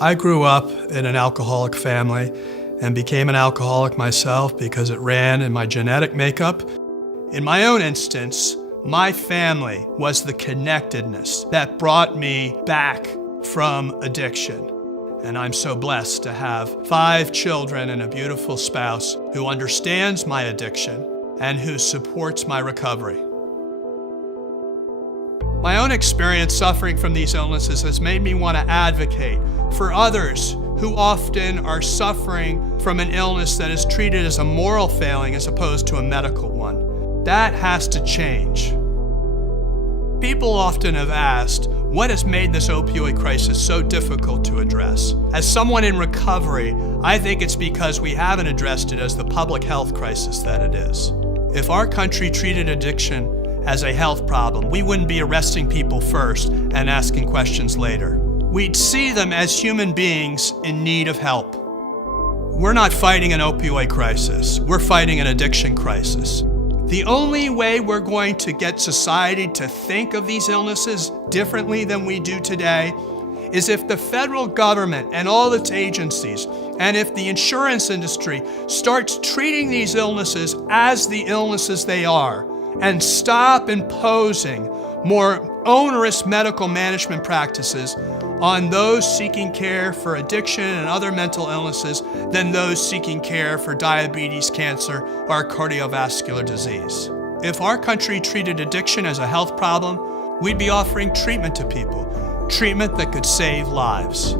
I grew up in an alcoholic family and became an alcoholic myself because it ran in my genetic makeup. In my own instance, my family was the connectedness that brought me back from addiction. And I'm so blessed to have 5 children and a beautiful spouse who understands my addiction and who supports my recovery. My own experience suffering from these illnesses has made me want to advocate for others who often are suffering from an illness that is treated as a moral failing as opposed to a medical one. That has to change. People often have asked, what has made this opioid crisis so difficult to address? As someone in recovery, I think it's because we haven't addressed it as the public health crisis that it is. If our country treated addiction as a health problem, we wouldn't be arresting people first and asking questions later. We'd see them as human beings in need of help. We're not fighting an opioid crisis, we're fighting an addiction crisis. The only way we're going to get society to think of these illnesses differently than we do today is if the federal government and all its agencies, and if the insurance industry starts treating these illnesses as the illnesses they are, and stop imposing more onerous medical management practices on those seeking care for addiction and other mental illnesses than those seeking care for diabetes, cancer, or cardiovascular disease. If our country treated addiction as a health problem, we'd be offering treatment to people, treatment that could save lives.